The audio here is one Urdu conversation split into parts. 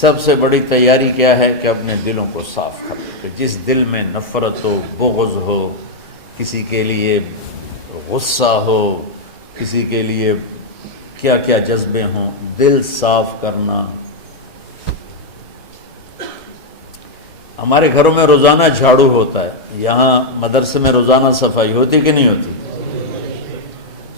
سب سے بڑی تیاری کیا ہے کہ اپنے دلوں کو صاف کر لو، کہ جس دل میں نفرت ہو، بغض ہو، کسی کے لیے غصہ ہو، کسی کے لیے کیا کیا جذبے ہوں، دل صاف کرنا۔ ہمارے گھروں میں روزانہ جھاڑو ہوتا ہے، یہاں مدرسے میں روزانہ صفائی ہوتی کہ نہیں ہوتی؟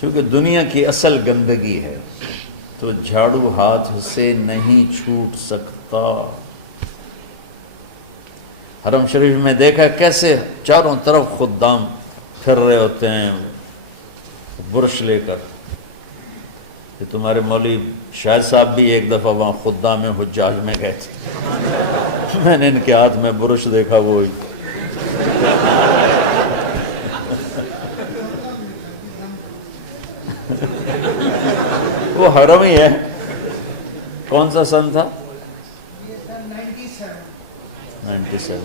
کیونکہ دنیا کی اصل گندگی ہے تو جھاڑو ہاتھ سے نہیں چھوٹ سکتا۔ حرم شریف میں دیکھا کیسے چاروں طرف خدام پھر رہے ہوتے ہیں برش لے کر۔ کہ تمہارے مولوی شاہد صاحب بھی ایک دفعہ وہاں خدام حجاج میں گئے تھے، میں نے ان کے ہاتھ میں برش دیکھا، وہی وہ حرم ہی ہے۔ کون سا سن تھا؟ 97۔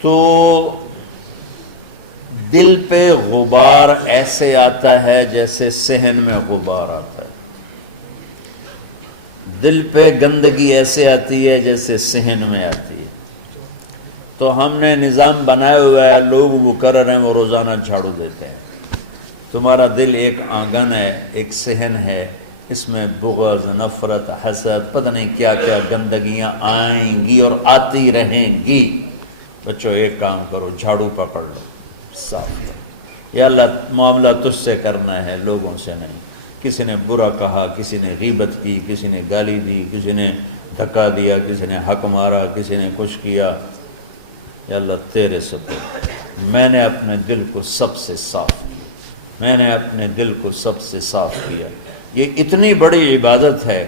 تو دل پہ غبار ایسے آتا ہے جیسے صحن میں غبار آتا ہے، دل پہ گندگی ایسے آتی ہے جیسے صحن میں آتی ہے۔ تو ہم نے نظام بنایا ہوا ہے، لوگ وہ کر رہے ہیں، وہ روزانہ جھاڑو دیتے ہیں۔ تمہارا دل ایک آنگن ہے، ایک صحن ہے، اس میں بغض، نفرت، حسد، پتہ نہیں کیا کیا گندگیاں آئیں گی اور آتی رہیں گی۔ بچوں ایک کام کرو، جھاڑو پکڑ لو، صاف کرو۔ یا اللہ معاملہ تجھ سے کرنا ہے، لوگوں سے نہیں۔ کسی نے برا کہا، کسی نے غیبت کی، کسی نے گالی دی، کسی نے دھکا دیا، کسی نے حق مارا، کسی نے کچھ کیا، یا اللہ تیرے سپرد میں نے اپنے دل کو سب سے صاف کیا، میں نے اپنے دل کو سب سے صاف کیا۔ یہ اتنی بڑی عبادت ہے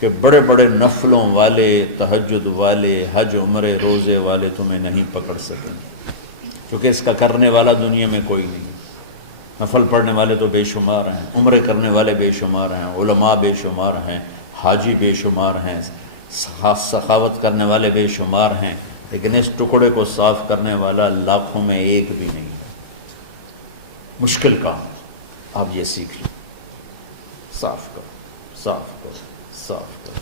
کہ بڑے بڑے نفلوں والے، تہجد والے، حج عمرے روزے والے تمہیں نہیں پکڑ سکیں گے، کیونکہ اس کا کرنے والا دنیا میں کوئی نہیں۔ نفل پڑھنے والے تو بے شمار ہیں، عمرے کرنے والے بے شمار ہیں، علماء بے شمار ہیں، حاجی بے شمار ہیں، سخاوت کرنے والے بے شمار ہیں، لیکن اس ٹکڑے کو صاف کرنے والا لاکھوں میں ایک بھی نہیں۔ مشکل کام، آپ یہ سیکھ لیں، صاف کرو، صاف کرو، صاف کرو۔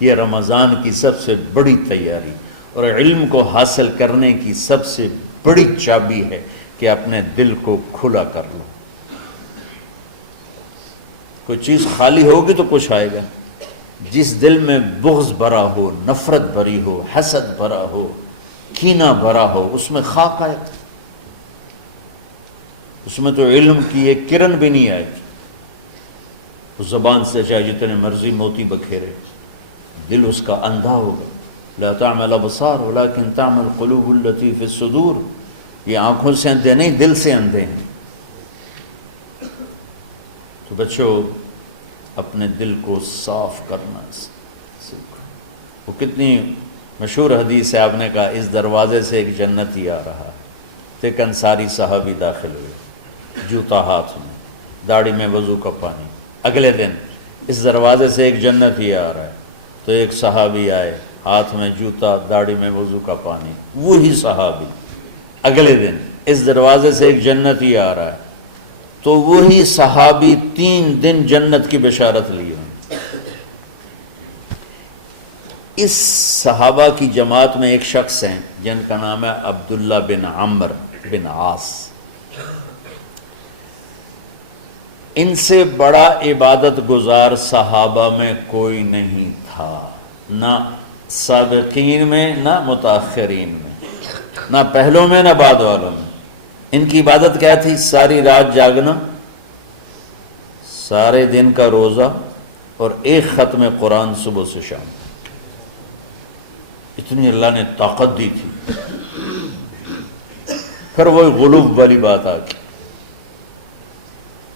یہ رمضان کی سب سے بڑی تیاری اور علم کو حاصل کرنے کی سب سے بڑی چابی ہے کہ اپنے دل کو کھلا کر لو۔ کوئی چیز خالی ہوگی تو کچھ آئے گا۔ جس دل میں بغض بھرا ہو، نفرت بھری ہو، حسد بھرا ہو، کینہ بھرا ہو، اس میں خاک آئے گا، اس میں تو علم کی ایک کرن بھی نہیں آئے گی۔ اس زبان سے چاہے جتنے مرضی موتی بکھیرے، دل اس کا اندھا ہوگا۔ لا تعمل الابصار ولكن تعمل القلوب التي في الصدور۔ یہ آنکھوں سے اندھے نہیں، دل سے اندھے ہیں۔ تو بچوں اپنے دل کو صاف کرنا سیکھو۔ وہ کتنی مشہور حدیث ہے، آپ نے کہا اس دروازے سے ایک جنتی آ رہا، تو ایک انصاری صحابی داخل ہوئے، جوتا ہاتھ میں، داڑھی میں وضو کا پانی۔ اگلے دن اس دروازے سے ایک جنتی آ رہا ہے، تو ایک صحابی آئے، ہاتھ میں جوتا، داڑھی میں وضو کا پانی، وہی صحابی۔ اگلے دن اس دروازے سے ایک جنتی آ رہا ہے، تو وہی صحابی 3 دن جنت کی بشارت لیے۔ اس صحابہ کی جماعت میں ایک شخص ہیں جن کا نام ہے عبداللہ بن عمر بن عاص۔ ان سے بڑا عبادت گزار صحابہ میں کوئی نہیں تھا، نہ سابقین میں، نہ متاخرین میں، نہ پہلوں میں، نہ بعد والوں میں۔ ان کی عبادت کیا تھی؟ ساری رات جاگنا، سارے دن کا روزہ، اور ایک ختم قرآن صبح سے شام۔ اتنی اللہ نے طاقت دی تھی۔ پھر وہ غلوب والی بات آ گئی،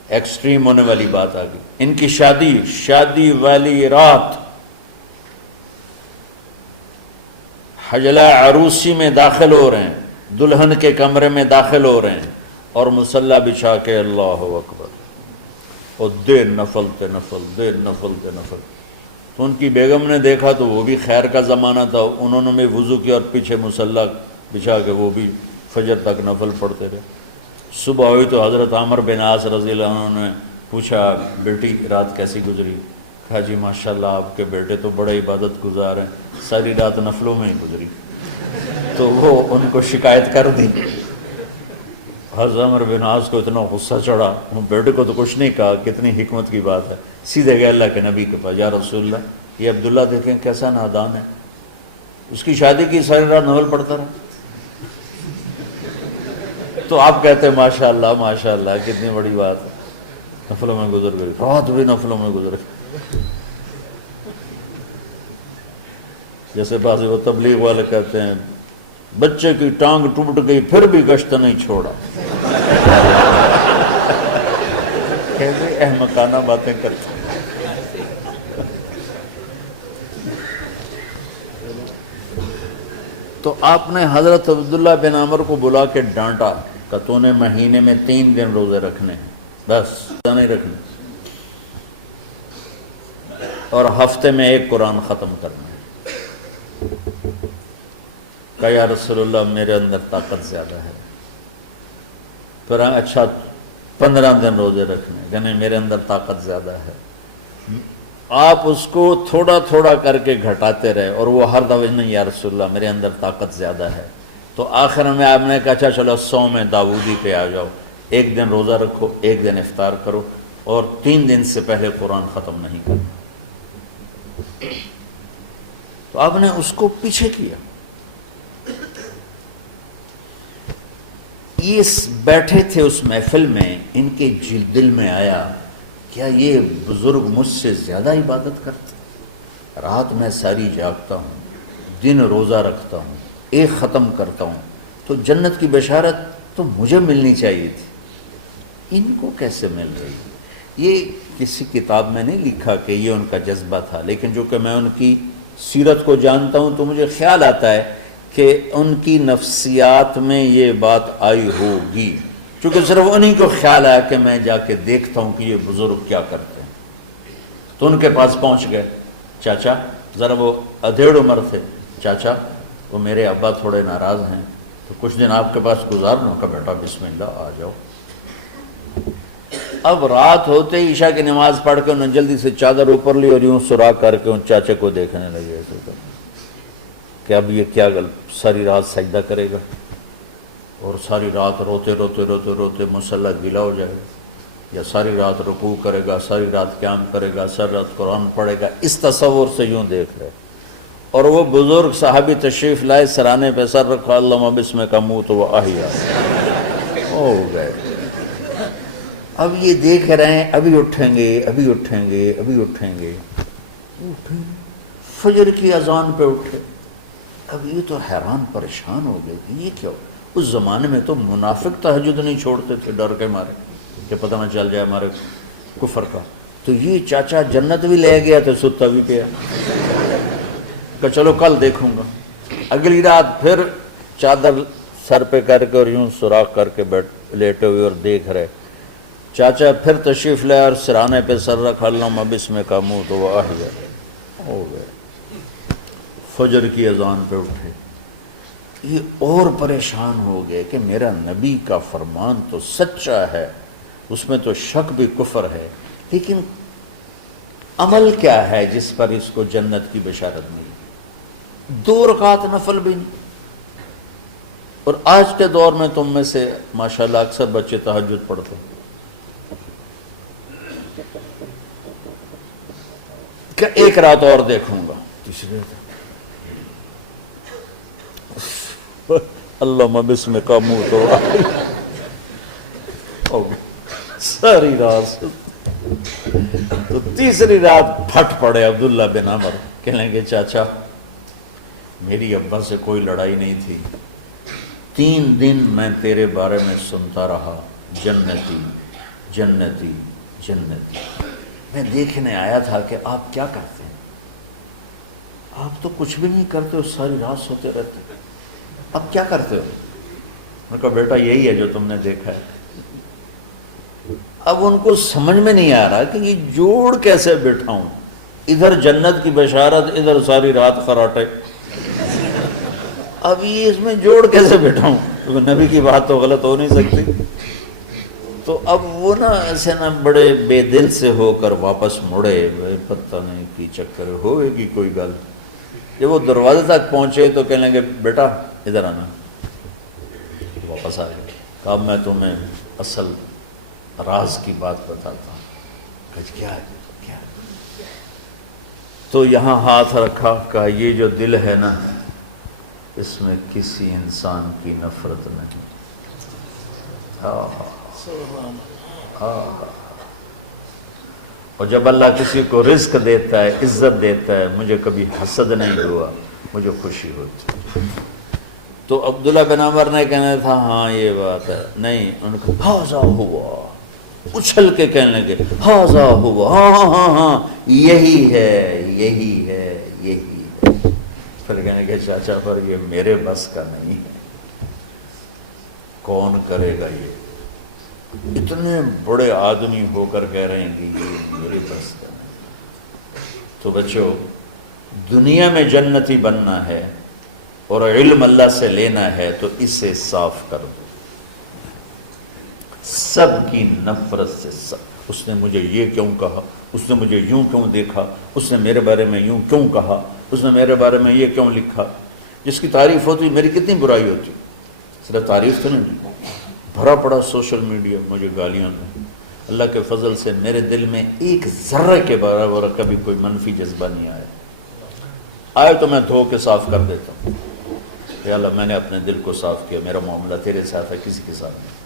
ایکسٹریم ہونے والی بات آ گئی۔ ان کی شادی والی رات حجلہ عروسی میں داخل ہو رہے ہیں، دلہن کے کمرے میں داخل ہو رہے ہیں، اور مصلی بچھا کے اللہ اکبر، اور دیر نفل تے نفل، دیر نفل تے نفل۔ تو ان کی بیگم نے دیکھا تو وہ بھی خیر کا زمانہ تھا، انہوں نے بھی وضو کیا اور پیچھے مصلی بچھا کے وہ بھی فجر تک نفل پڑھتے رہے۔ صبح ہوئی تو حضرت عمر بن عاص رضی اللہ عنہ نے پوچھا، بیٹی رات کیسی گزری؟ کہا جی ماشاءاللہ آپ کے بیٹے تو بڑے عبادت گزار ہیں، ساری رات نفلوں میں ہی گزری۔ تو وہ ان کو شکایت کر دی۔ حضرت عمر بن عاص کو اتنا غصہ چڑھا، وہ بیٹے کو تو کچھ نہیں کہا، کتنی حکمت کی بات ہے، سیدھے گئے اللہ کے نبی کے پاس، یا رسول اللہ یہ عبداللہ دیکھیں کیسا نادان ہے، اس کی شادی کی ساری رات نفل پڑھتا رہا۔ تو آپ کہتے ہیں ماشاءاللہ ماشاءاللہ کتنی بڑی بات ہے، نفلوں میں گزر گئی، رات بھی نفلوں میں گزر گئی۔ جیسے بعض وہ تبلیغ والے کہتے ہیں بچے کی ٹانگ ٹوٹ گئی پھر بھی گشت نہیں چھوڑا۔ کیسے احمقانہ باتیں کرتے ہیں۔ تو آپ نے حضرت عبداللہ بن عمر کو بلا کے ڈانٹا کہ تو نے مہینے میں 3 دن روزے رکھنے ہیں، بس نہیں رکھنے، اور ہفتے میں 1 قرآن ختم کرنا ہے۔ کہا یا رسول اللہ میرے اندر طاقت زیادہ ہے۔ پھر اچھا 15 دن روزے رکھنے، کہ نہیں میرے اندر طاقت زیادہ ہے۔ آپ اس کو تھوڑا تھوڑا کر کے گھٹاتے رہے، اور وہ ہر دفعہ نہیں یا رسول اللہ میرے اندر طاقت زیادہ ہے۔ تو آخر میں آپ نے کہا اچھا چلو 100 میں داؤدی پہ آ جاؤ، 1 دن روزہ رکھو، 1 دن افطار کرو، اور 3 دن سے پہلے قرآن ختم نہیں کرنا۔ تو آپ نے اس کو پیچھے کیا۔ یہ بیٹھے تھے اس محفل میں، ان کے دل میں آیا کیا یہ بزرگ مجھ سے زیادہ عبادت کرتے؟ رات میں ساری جاگتا ہوں، دن روزہ رکھتا ہوں، 1 ختم کرتا ہوں، تو جنت کی بشارت تو مجھے ملنی چاہیے تھی، ان کو کیسے مل رہی؟ یہ کسی کتاب میں نہیں لکھا کہ یہ ان کا جذبہ تھا، لیکن جو کہ میں ان کی سیرت کو جانتا ہوں تو مجھے خیال آتا ہے کہ ان کی نفسیات میں یہ بات آئی ہوگی، چونکہ صرف انہی کو خیال آیا کہ میں جا کے دیکھتا ہوں کہ یہ بزرگ کیا کرتے ہیں۔ تو ان کے پاس پہنچ گئے، چاچا ذرا، وہ ادھیڑ عمر تھے، چاچا وہ میرے ابا تھوڑے ناراض ہیں تو کچھ دن آپ کے پاس گزارنا کا، بیٹا بسم اللہ آ جاؤ۔ اب رات ہوتے ہی عشاء کی نماز پڑھ کے انہوں نے جلدی سے چادر اوپر لی اور یوں سراغ کر کے ان چاچے کو دیکھنے لگے ایسے کہ اب یہ کیا ساری رات سجدہ کرے گا، اور ساری رات روتے روتے روتے روتے مصلی گیلا ہو جائے گا، یا ساری رات رکوع کرے گا، ساری رات قیام کرے گا، ساری رات قرآن پڑھے گا، اس تصور سے یوں دیکھ رہے۔ اور وہ بزرگ صحابی تشریف لائے، سرانے پہ سر رکھا، اللہم بسمک اموت و احیا، ہو گئے۔ اب یہ دیکھ رہے ہیں ابھی اٹھیں گے، ابھی اٹھیں گے، ابھی اٹھیں گے، فجر کی اذان پہ اٹھے۔ اب یہ تو حیران پریشان ہو گئے کہ یہ کیا؟ اس زمانے میں تو منافق تہجد نہیں چھوڑتے تھے ڈر کے مارے کہ پتہ نہ چل جائے ہمارے کفر کا، تو یہ چاچا جنت بھی لے گیا تو ستا بھی پیا کہ چلو کل دیکھوں گا۔ اگلی رات پھر چادر سر پہ کر کے اور یوں سوراخ کر کے لیٹے ہوئے اور دیکھ رہے۔ چاچا پھر تشریف لے اور سرانے پہ سر رکھا، اللہم بسمک اموت و احیا، ہو گئے۔ فجر کی اذان پہ اٹھے، یہ اور پریشان ہو گئے کہ میرا نبی کا فرمان تو سچا ہے، اس میں تو شک بھی کفر ہے، لیکن عمل کیا ہے جس پر اس کو جنت کی بشارت ملی؟ 2 رکعت نفل بھی نہیں۔ اور آج کے دور میں تم میں سے ماشاءاللہ اکثر بچے تہجد پڑھتے ہیں کہ 1 رات اور دیکھوں گا، تیسری رات اللہم بسمک اموت و احیا، ساری رات۔ تو تیسری رات پھٹ پڑے عبداللہ بن عمر، کہنے گے چاچا میری ابا سے کوئی لڑائی نہیں تھی، 3 دن میں تیرے بارے میں سنتا رہا، جنتی جنتی جنتی۔ میں دیکھنے آیا تھا کہ آپ کیا کرتے ہیں، آپ تو کچھ بھی نہیں کرتے ہو، ساری رات سوتے رہتے، اب کیا کرتے ہو؟ میں نے کہا بیٹا یہی ہے جو تم نے دیکھا ہے۔ اب ان کو سمجھ میں نہیں آ رہا کہ یہ جوڑ کیسے بٹھاؤں، ادھر جنت کی بشارت، ادھر ساری رات خراٹے، اب یہ اس میں جوڑ کیسے بٹھاؤں، کیونکہ نبی کی بات تو غلط ہو نہیں سکتی۔ تو تو اب وہ نا ایسے نا بڑے بے دل سے ہو کر واپس مڑے، پتہ نہیں کی چکر ہوئے گی کوئی گل۔ جب وہ دروازے تک پہنچے تو کہنے لگے بیٹا ادھر آنا، واپس آ گئے۔ کہا میں تمہیں اصل راز کی بات بتاتا ہوں۔ کہا کیا ہے؟ کیا ہے؟ تو یہاں ہاتھ رکھا، کہا یہ جو دل ہے نا اس میں کسی انسان کی نفرت نہیں۔ اور جب اللہ کسی کو رزق دیتا ہے، عزت دیتا ہے، مجھے کبھی حسد نہیں ہوا، مجھے خوشی ہوتی۔ تو عبداللہ بن عمر نے کہنا تھا ہاں یہ بات ہے، نہیں، ان کو ہاذا ہوا، اچھل کے کہنے لگے ہاذا ہوا، ہاں ہاں ہاں ہاں یہی ہے یہی ہے یہی ہے۔ پھر کہنے کہ چاچا پر یہ میرے بس کا نہیں ہے، کون کرے گا یہ؟ اتنے بڑے آدمی ہو کر کہہ رہے ہیں کہ یہ میرے بس کا نہیں۔ تو بچوں، دنیا میں جنتی بننا ہے اور علم اللہ سے لینا ہے تو اسے صاف کر دو، سب کی نفرت سے۔ اس نے مجھے یہ کیوں کہا، اس نے مجھے یوں کیوں دیکھا، اس نے میرے بارے میں یوں کیوں کہا، اس نے میرے بارے میں یہ کیوں لکھا۔ جس کی تعریف ہوتی میری کتنی برائی ہوتی، صرف تعریف تو نہیں، بھرا پڑا سوشل میڈیا مجھے گالیاں دیں۔ اللہ کے فضل سے میرے دل میں ایک ذرے کے برابر کبھی کوئی منفی جذبہ نہیں آیا، آئے تو میں دھو کے صاف کر دیتا ہوں، یا اللہ میں نے اپنے دل کو صاف کیا، میرا معاملہ تیرے ساتھ ہے، کسی کے ساتھ نہیں۔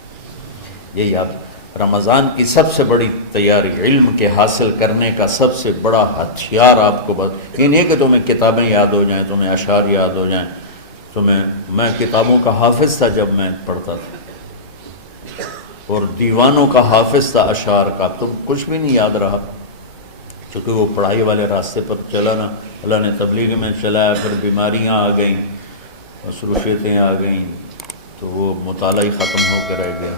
یہی آپ رمضان کی سب سے بڑی تیاری، علم کے حاصل کرنے کا سب سے بڑا ہتھیار آپ کو بس یہ نہیں کہ تمہیں کتابیں یاد ہو جائیں، تمہیں اشعار یاد ہو جائیں، میں کتابوں کا حافظ تھا جب میں پڑھتا تھا، اور دیوانوں کا حافظ تھا اشعار کا، تو کچھ بھی نہیں یاد رہا، چونکہ وہ پڑھائی والے راستے پر چلا نا، اللہ نے تبلیغ میں چلایا، پھر بیماریاں آ گئیں، مصروفیتیں آ گئیں، تو وہ مطالعہ ہی ختم ہو کے رہ گیا۔